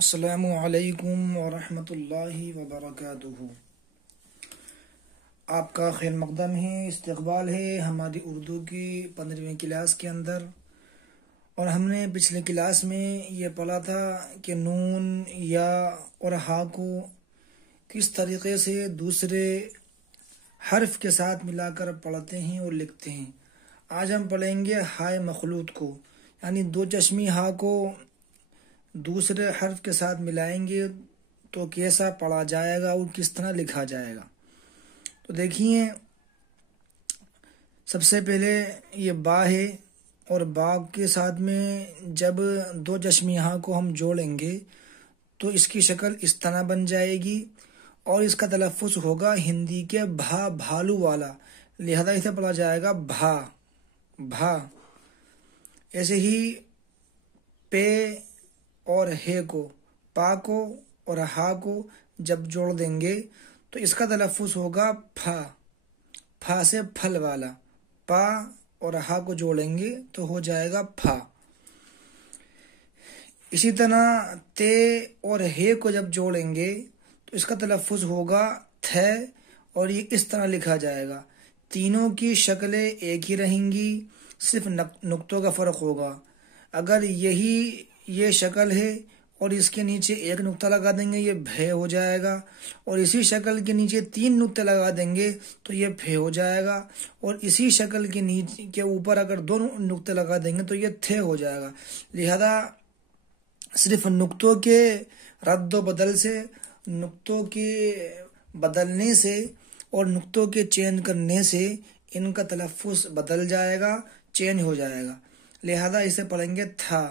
السلام علیکم ورحمۃ اللہ وبرکاتہ۔ آپ کا خیر مقدم ہے، استقبال ہے ہماری اردو کی 15ویں کلاس کے اندر۔ اور ہم نے پچھلے کلاس میں یہ پڑھا تھا کہ نون یا اور ہا کو کس طریقے سے دوسرے حرف کے ساتھ ملا کر پڑھتے ہیں اور لکھتے ہیں۔ آج ہم پڑھیں گے ہائے مخلوط کو، یعنی دو چشمی ہا کو دوسرے حرف کے ساتھ ملائیں گے تو کیسا پڑھا جائے گا اور کس طرح لکھا جائے گا۔ تو دیکھیے، سب سے پہلے یہ با ہے، اور با کے ساتھ میں جب دو چشمی ہا کو ہم جوڑیں گے تو اس کی شکل اس طرح بن جائے گی، اور اس کا تلفظ ہوگا ہندی کے بھا بھالو والا، لہذا اسے پڑھا جائے گا بھا بھا۔ ایسے ہی پے اور ہے کو، پا کو اور ہا کو جب جوڑ دیں گے تو اس کا تلفظ ہوگا پھا، پھا سے پھل والا۔ پا اور ہا کو جوڑیں گے تو ہو جائے گا پھا۔ اسی طرح تے اور ہے کو جب جوڑیں گے تو اس کا تلفظ ہوگا تھے، اور یہ اس طرح لکھا جائے گا۔ تینوں کی شکلیں ایک ہی رہیں گی، صرف نقطوں کا فرق ہوگا۔ اگر یہ شکل ہے اور اس کے نیچے ایک نقطہ لگا دیں گے یہ بھے ہو جائے گا، اور اسی شکل کے نیچے 3 نقطے لگا دیں گے تو یہ پھے ہو جائے گا، اور اسی شکل کے نیچے کے اوپر اگر 2 نقطے لگا دیں گے تو یہ تھے ہو جائے گا۔ لہذا صرف نقطوں کے رد و بدل سے، نقطوں کے بدلنے سے اور نقطوں کے چینج کرنے سے ان کا تلفظ بدل جائے گا، چینج ہو جائے گا، لہذا اسے پڑھیں گے تھا۔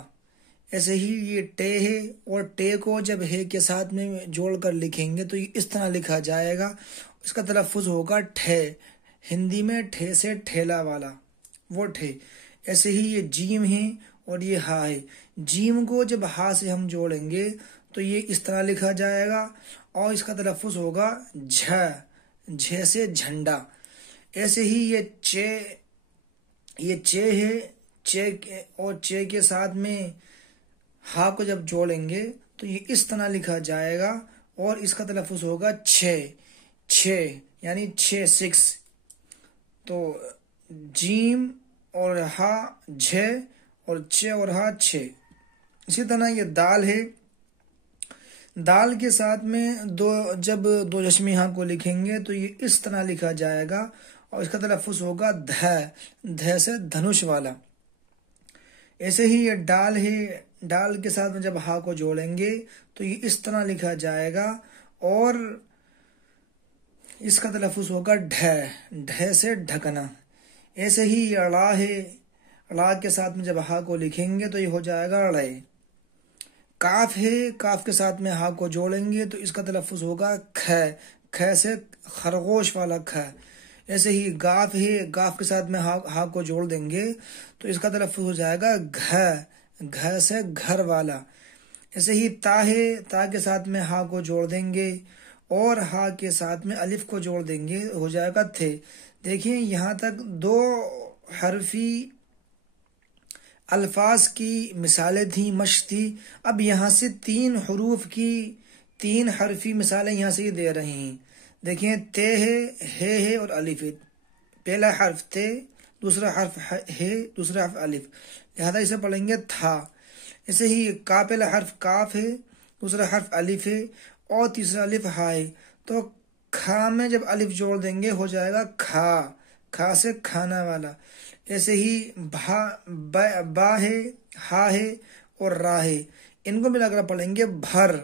ایسے ہی یہ ٹے ہے، اور ٹے کو جب ہے کے ساتھ میں جوڑ کر لکھیں گے تو یہ اس طرح لکھا جائے گا، اس کا تلفظ ہوگا ٹھے، ہندی میں ٹھے سے ٹھیلا والا، وہ ٹھے۔ ایسے ہی یہ جیم ہے اور یہ ہا ہے، جیم کو جب ہا سے ہم جوڑیں گے تو یہ اس طرح لکھا جائے گا، اور اس کا تلفظ ہوگا جھ، جھ سے جھنڈا۔ ایسے ہی یہ چے ہے، اور چے کے ساتھ میں ہا کو جب جوڑیں گے تو یہ اس طرح لکھا جائے گا، اور اس کا تلفظ ہوگا چھ، یعنی 6۔ تو جیم اور ہا جھ، اور چ اور ہا 6۔ اسی طرح یہ دال ہے، دال کے ساتھ میں جب دو چشمی ہا کو لکھیں گے تو یہ اس طرح لکھا جائے گا، اور اس کا تلفظ ہوگا دھ سے دھنش والا۔ ایسے ہی یہ ڈال ہے، ڈال کے ساتھ میں جب ہا کو جوڑیں گے تو یہ اس طرح لکھا جائے گا، اور اس کا تلفظ ہوگا ڈھ سے ڈھکنا۔ ایسے ہی یہ ڑا ہے، ڑا کے ساتھ میں جب ہا کو لکھیں گے تو یہ ہو جائے گا ڑے۔ کاف ہے، کاف کے ساتھ میں ہا کو جوڑیں گے تو اس کا تلفظ ہوگا کھ سے خرگوش والا کھ۔ ایسے ہی گاف ہے، گاف کے ساتھ میں ہا کو جوڑ دیں گے تو اس کا تلفظ ہو جائے گا گھ سے گھر والا۔ ایسے ہی تا ہے، تا کے ساتھ میں ہا کو جوڑ دیں گے اور ہا کے ساتھ میں الف کو جوڑ دیں گے، ہو جائے گا تھے۔ دیکھیں یہاں تک 2 حرفی الفاظ کی مثالیں تھیں، مشق تھی۔ اب یہاں سے 3 حروف کی 3 حرفی مثالیں یہاں سے یہ دے رہے ہیں۔ دیکھیں تے ہے اور الف ہے۔ پہلا حرف تے، دوسرا حرف ہے، دوسرا حرف الف، لہذا اسے پڑھیں گے تھا۔ ایسے ہی کا پہلا حرف کاف ہے، دوسرا حرف الف ہے، اور تیسرا الف ہا ہے، تو کھا میں جب الف جوڑ دیں گے ہو جائے گا کھا سے کھانا والا۔ ایسے ہی با ہے، ہا ہے اور را ہے، ان کو ملا کر پڑھیں گے بھر۔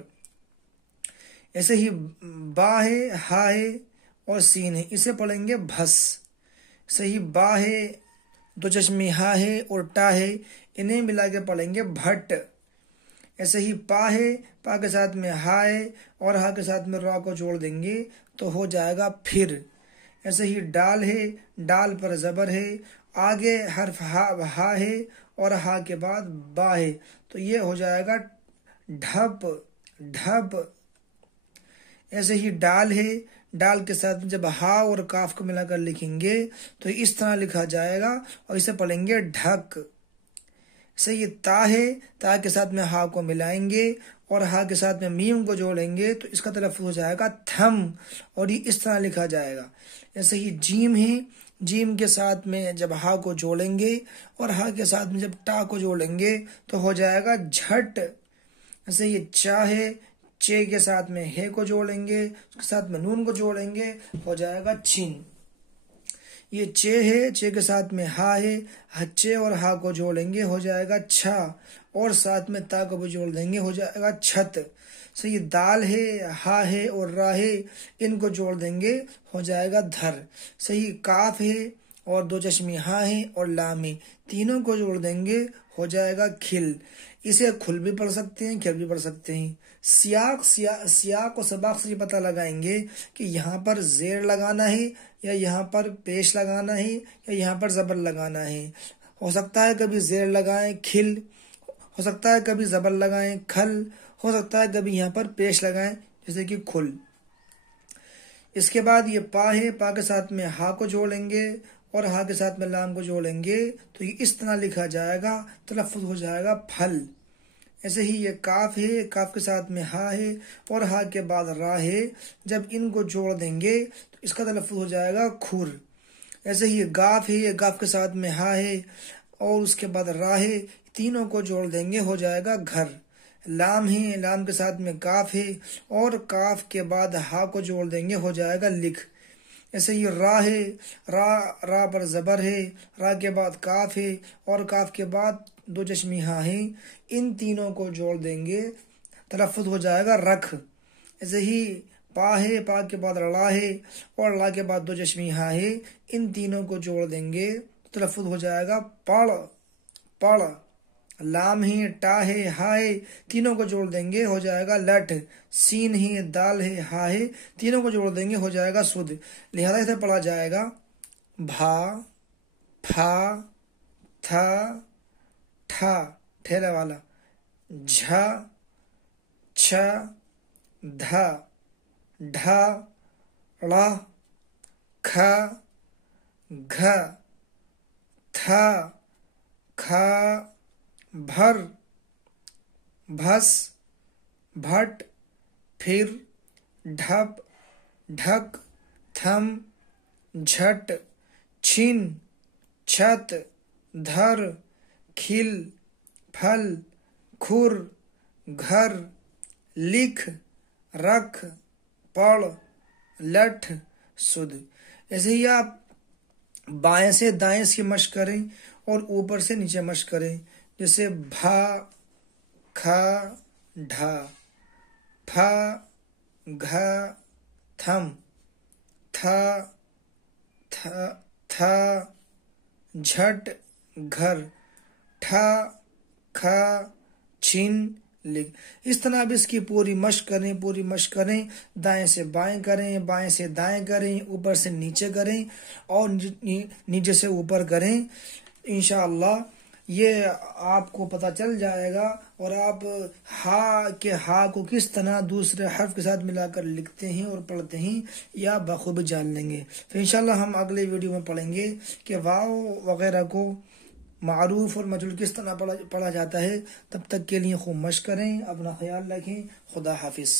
ایسے ہی با ہے، ہا ہے اور سین ہے، اسے پڑھیں گے بھس۔ صحیح با ہے، دو چشمی ہا ہے اور ٹا ہے، انہیں ملا کے پڑھیں گے بھٹ۔ ایسے ہی پا ہے، پا کے ساتھ میں ہا ہے اور ہا کے ساتھ میں را کو جوڑ دیں گے تو ہو جائے گا پھر۔ ایسے ہی ڈال ہے، ڈال پر زبر ہے، آگے حرف ہا ہے اور ہا کے بعد با ہے، تو یہ ہو جائے گا ڈھپ۔ ایسے ہی ڈال ہے، ڈال کے ساتھ جب ہا اور کاف کو ملا کر لکھیں گے تو اس طرح لکھا جائے گا، اور اسے پڑھیں گے ڈھک۔ صحیح تا ہے، تا کے ساتھ میں ہا کو ملائیں گے اور ہا کے ساتھ میں میم کو جوڑیں گے تو اس کا تلفظ ہو جائے گا تھم، اور یہ اس طرح لکھا جائے گا۔ ایسے ہی جیم ہے، جیم کے ساتھ میں جب ہا کو جوڑیں گے اور ہا کے ساتھ میں جب ٹا کو جوڑیں گے تو ہو جائے گا جھٹ۔ ایسے یہ چا ہے، چے کے ساتھ میں ہے کو جوڑیں گے، اس کے ساتھ میں نون کو جوڑیں گے، ہو جائے گا چھن۔ یہ چے ہے، چے کے ساتھ میں ہا ہے، ہچے اور ہا کو جوڑیں گے ہو جائے گا چھا، اور ساتھ میں تا کو بھی جوڑ دیں گے ہو جائے گا چھت۔ صحیح دال ہے، ہا ہے اور را ہے، ان کو جوڑ دیں گے ہو جائے گا دھر۔ صحیح کاف ہے اور دو چشمی ہا ہے اور لام ہے، تینوں کو جوڑ دیں گے ہو جائے گا کھل۔ اسے کھل بھی پڑھ سکتے ہیں، کھل بھی پڑھ سکتے ہیں۔ سیاق و سباق سے یہ پتہ لگائیں گے کہ یہاں پر زیر لگانا ہے یا یہاں پر پیش لگانا ہے یا یہاں پر زبر لگانا ہے۔ ہو سکتا ہے کبھی زیر لگائیں کھل، ہو سکتا ہے کبھی زبر لگائیں کھل، ہو سکتا ہے کبھی یہاں پر پیش لگائیں جیسے کہ کھل۔ اس کے بعد یہ پا ہے، پا کے ساتھ میں ہا کو جوڑیں گے اور ہا کے ساتھ میں لام کو جوڑیں گے تو یہ اس طرح لکھا جائے گا، تلفظ ہو جائے گا پھل۔ ایسے ہی یہ کاف ہے، کاف کے ساتھ میں ہا ہے اور ہا کے بعد را ہے، جب ان کو جوڑ دیں گے تو اس کا تلفظ ہو جائے گا کھر۔ ایسے ہی یہ گاف ہے، یہ گاف کے ساتھ میں ہا ہے اور اس کے بعد را ہے، تینوں کو جوڑ دیں گے ہو جائے گا گھر۔ لام ہے، لام کے ساتھ میں کاف ہے اور کاف کے بعد ہا کو جوڑ دیں گے ہو جائے گا لکھ۔ ایسے ہی را ہے، را پر زبر ہے، را کے بعد کاف ہے اور کاف کے بعد دو چشمی ہاں ہیں، ان تینوں کو جوڑ دیں گے تلفظ ہو جائے گا رکھ۔ ایسے ہی پا ہے، پا کے بعد لا ہے اور لا کے بعد دو چشمی ہاں ہے، ان تینوں کو جوڑ دیں گے تلفظ ہو جائے گا پڑ پڑ۔ لام ہے، ٹا ہے، ہا ہے، تینوں کو جوڑ دیں گے ہو جائے گا لٹ۔ سین ہے، دال ہے، ہا ہے، تینوں کو جوڑ دیں گے ہو جائے گا سد۔ لہذا اسے پڑھا جائے گا بھا، پھا، تھا، ٹھا ٹھیرے والا، جھا، چھا، دھا، ڈھا، ڑا، کھا، گھا، تھا، کھا، بھر، بھس، بھٹ، پھر، ڈھپ، ڈھک، تھم، جھٹ، چھن، چھت، دھر، کھل، پھل، کھر، گھر، لکھ، رکھ، پڑھ، لٹھ، سد۔ ایسے ہی آپ بائیں سے دائیں سے مشق کریں اور اوپر سے نیچے مشق کریں، جیسے بھا، کھا، ڈھا، پھا، گھا، تھم، تھا، تھا، جھٹ، گھر، ٹھا، کھا، چھن، لکھ۔ اس طرح اب اس کی پوری مشق کریں، پوری مشق کریں، دائیں سے بائیں کریں، بائیں سے دائیں کریں، اوپر سے نیچے کریں اور نیچے سے اوپر کریں۔ انشاءاللہ یہ آپ کو پتہ چل جائے گا اور آپ ہا کو کس طرح دوسرے حرف کے ساتھ ملا کر لکھتے ہیں اور پڑھتے ہیں یہ آپ بخوبی جان لیں گے۔ تو انشاءاللہ ہم اگلے ویڈیو میں پڑھیں گے کہ واو وغیرہ کو معروف اور مجرور کس طرح پڑھا جاتا ہے۔ تب تک کے لیے خوب مشق کریں، اپنا خیال رکھیں، خدا حافظ۔